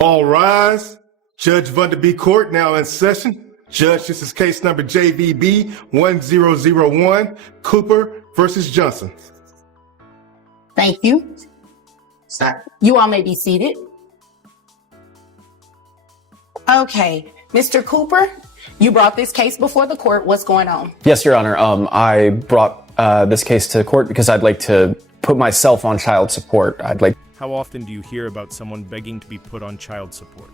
All rise. Judge Vanderbeek Court now in session. Judge, this is case number JVB 1001, Cooper versus Johnson. Thank you. You all may be seated. Okay, Mr. Cooper, you brought this case before the court. What's going on? Yes, Your Honor. I brought this case to court because I'd like to put myself on child support. How often do you hear about someone begging to be put on child support?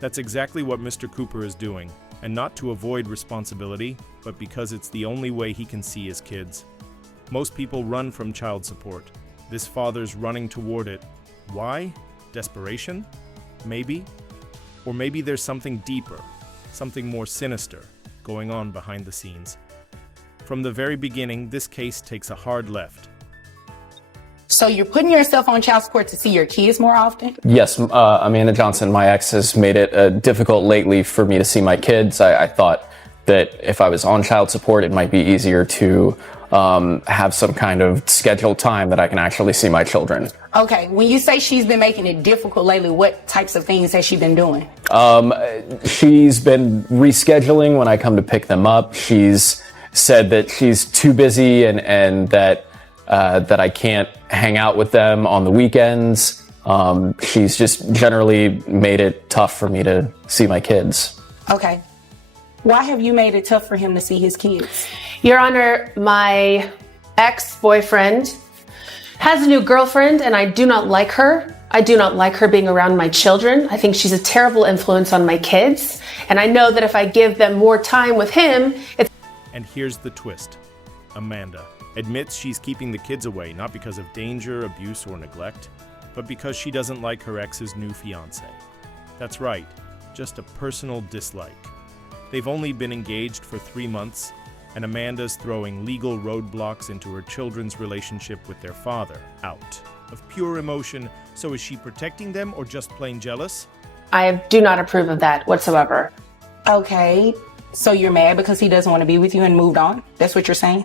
That's exactly what Mr. Cooper is doing, and not to avoid responsibility, but because it's the only way he can see his kids. Most people run from child support. This father's running toward it. Why? Desperation? Maybe? Or maybe there's something deeper, something more sinister, going on behind the scenes. From the very beginning, this case takes a hard left. So you're putting yourself on child support to see your kids more often? Yes, Amanda Johnson, my ex, has made it difficult lately for me to see my kids. I thought that if I was on child support, it might be easier to have some kind of scheduled time that I can actually see my children. Okay, when you say she's been making it difficult lately, what types of things has she been doing? She's been rescheduling when I come to pick them up. She's said that she's too busy and that I can't hang out with them on the weekends. She's just generally made it tough for me to see my kids. Okay. Why have you made it tough for him to see his kids? Your Honor, my ex-boyfriend has a new girlfriend and I do not like her. I do not like her being around my children. I think she's a terrible influence on my kids. And I know that if I give them more time with him, it's... And here's the twist. Amanda admits she's keeping the kids away not because of danger, abuse, or neglect, but because she doesn't like her ex's new fiancé. That's right, just a personal dislike. They've only been engaged for 3 months, and Amanda's throwing legal roadblocks into her children's relationship with their father out of pure emotion. So is she protecting them or just plain jealous? I do not approve of that whatsoever. Okay, so you're mad because he doesn't want to be with you and moved on? That's what you're saying?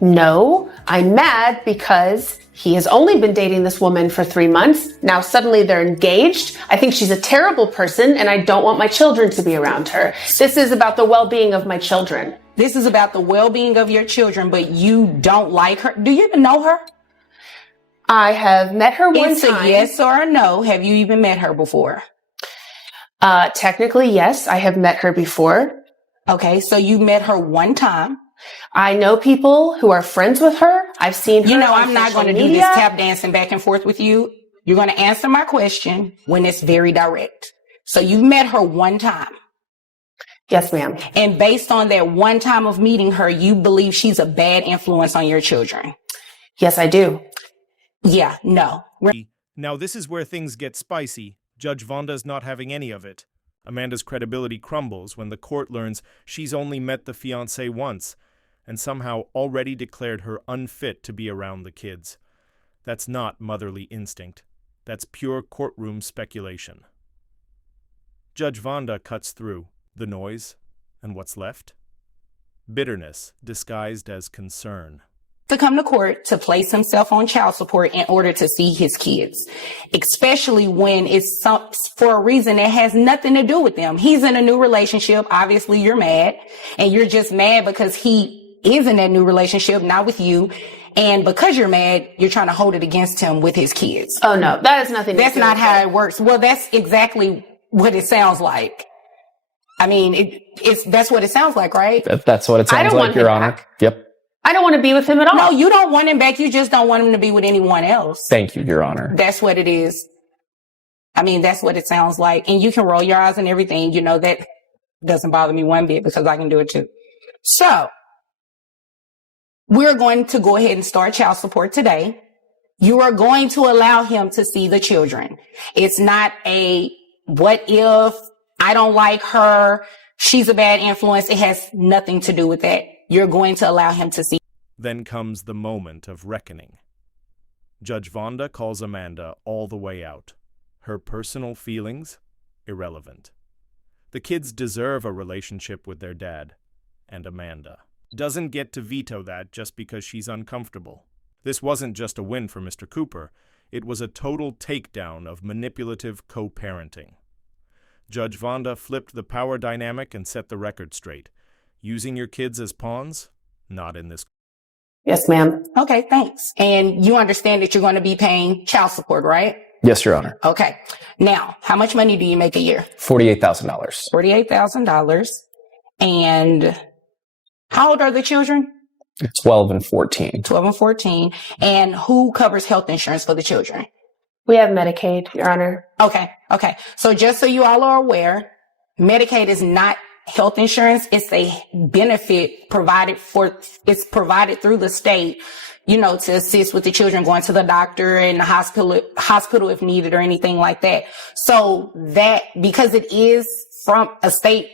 No, I'm mad because he has only been dating this woman for 3 months. Now suddenly they're engaged. I think she's a terrible person and I don't want my children to be around her. This is about the well-being of my children. This is about the well-being of your children, but you don't like her. Do you even know her? I have met her one time. It's a yes or a no. Have you even met her before? Technically, yes, I have met her before. Okay, so you met her one time. I know people who are friends with her. I've seen her. You know, on I'm not social going to do media. this tap dancing back and forth with you. You're going to answer my question when it's very direct. So you met her one time. Yes, ma'am. And based on that one time of meeting her, you believe she's a bad influence on your children? Yes, I do. Yeah, no. Now this is where things get spicy. Judge Vonda's not having any of it. Amanda's credibility crumbles when the court learns she's only met the fiancé once and somehow already declared her unfit to be around the kids. That's not motherly instinct. That's pure courtroom speculation. Judge Vonda cuts through the noise, and what's left? Bitterness disguised as concern. To come to court to place himself on child support in order to see his kids, especially when it's for a reason that has nothing to do with them. He's in a new relationship. Obviously, you're mad, and you're just mad because he is in that new relationship, not with you. And because you're mad, you're trying to hold it against him with his kids. Oh, no, that has nothing to do with it. That's not how it works. Well, that's exactly what it sounds like. I mean, that's what it sounds like, right? That's what it sounds like, Your Honor. Yep. I don't want to be with him at all. No, you don't want him back. You just don't want him to be with anyone else. Thank you, Your Honor. That's what it is. I mean, that's what it sounds like. And you can roll your eyes and everything. You know, that doesn't bother me one bit because I can do it too. So we're going to go ahead and start child support today. You are going to allow him to see the children. It's not a what if, I don't like her, she's a bad influence. It has nothing to do with that. You're going to allow him to see. Then comes the moment of reckoning. Judge Vonda calls Amanda all the way out. Her personal feelings, irrelevant. The kids deserve a relationship with their dad, and Amanda doesn't get to veto that just because she's uncomfortable. This wasn't just a win for Mr. Cooper. It was a total takedown of manipulative co-parenting. Judge Vonda flipped the power dynamic and set the record straight. Using your kids as pawns? Not in this. Yes, ma'am. Okay, thanks. And you understand that you're going to be paying child support, right? Yes, Your Honor. Okay. Now, how much money do you make a year? $48,000. $48,000. And how old are the children? 12 and 14. 12 and 14. And who covers health insurance for the children? We have Medicaid, Your Honor. Okay. Okay. So just so you all are aware, Medicaid is not health insurance. It's a benefit it's provided through the state, to assist with the children going to the doctor and the hospital if needed or anything like that. So that, because it is from a state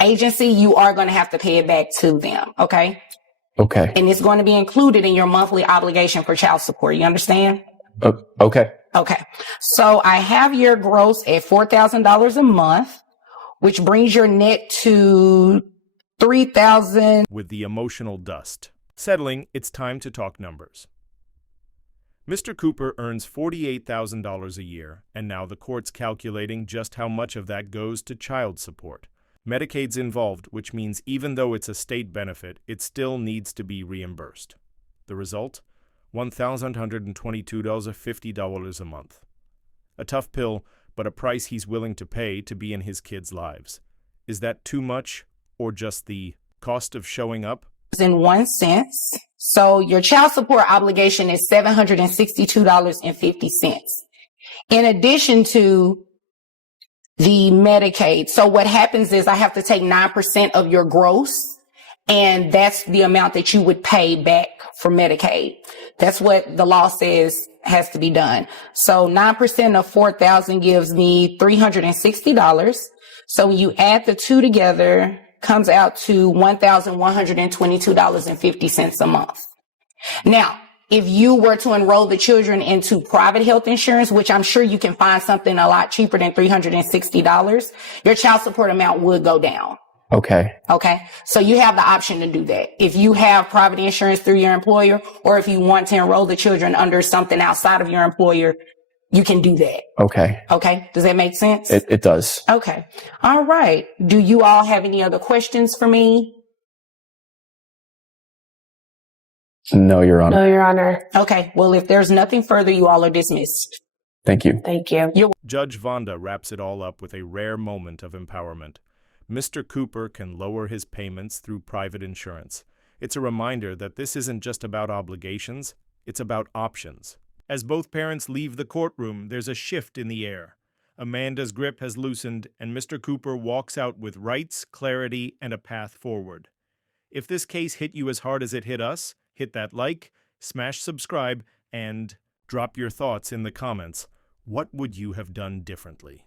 agency, you are going to have to pay it back to them. Okay. Okay. And it's going to be included in your monthly obligation for child support. You understand? Okay. Okay. So I have your gross at $4,000 a month, which brings your net to $3,000. With the emotional dust settling, it's time to talk numbers. Mr. Cooper earns $48,000 a year, and now the court's calculating just how much of that goes to child support. Medicaid's involved, which means even though it's a state benefit, it still needs to be reimbursed. The result? $1,122.50 a month. A tough pill, but a price he's willing to pay to be in his kids' lives. Is that too much, or just the cost of showing up? In one sense. So your child support obligation is $762.50. In addition to the Medicaid. So what happens is I have to take 9% of your gross, and that's the amount that you would pay back for Medicaid. That's what the law says has to be done. So 9% of $4,000 gives me $360. So when you add the two together, comes out to $1,122.50 a month. Now, if you were to enroll the children into private health insurance, which I'm sure you can find something a lot cheaper than $360, your child support amount would go down. Okay. Okay. So you have the option to do that. If you have private insurance through your employer, or if you want to enroll the children under something outside of your employer, you can do that. Okay. Okay. Does that make sense? It does. Okay. All right. Do you all have any other questions for me? No, Your Honor. No, Your Honor. Okay. Well, if there's nothing further, you all are dismissed. Thank you. Thank you. Judge Vonda wraps it all up with a rare moment of empowerment. Mr. Cooper can lower his payments through private insurance. It's a reminder that this isn't just about obligations, it's about options. As both parents leave the courtroom, there's a shift in the air. Amanda's grip has loosened, and Mr. Cooper walks out with rights, clarity, and a path forward. If this case hit you as hard as it hit us, hit that like, smash subscribe, and drop your thoughts in the comments. What would you have done differently?